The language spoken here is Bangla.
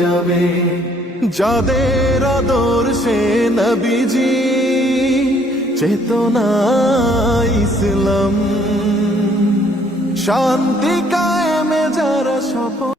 যাবে। যাদের আদর্শে নবীজি চেতনা ইসলাম। শান্তি কায়েমে যারা সফল